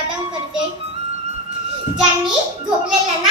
समाधान करते. ज्यांनी झोपलेल्या ना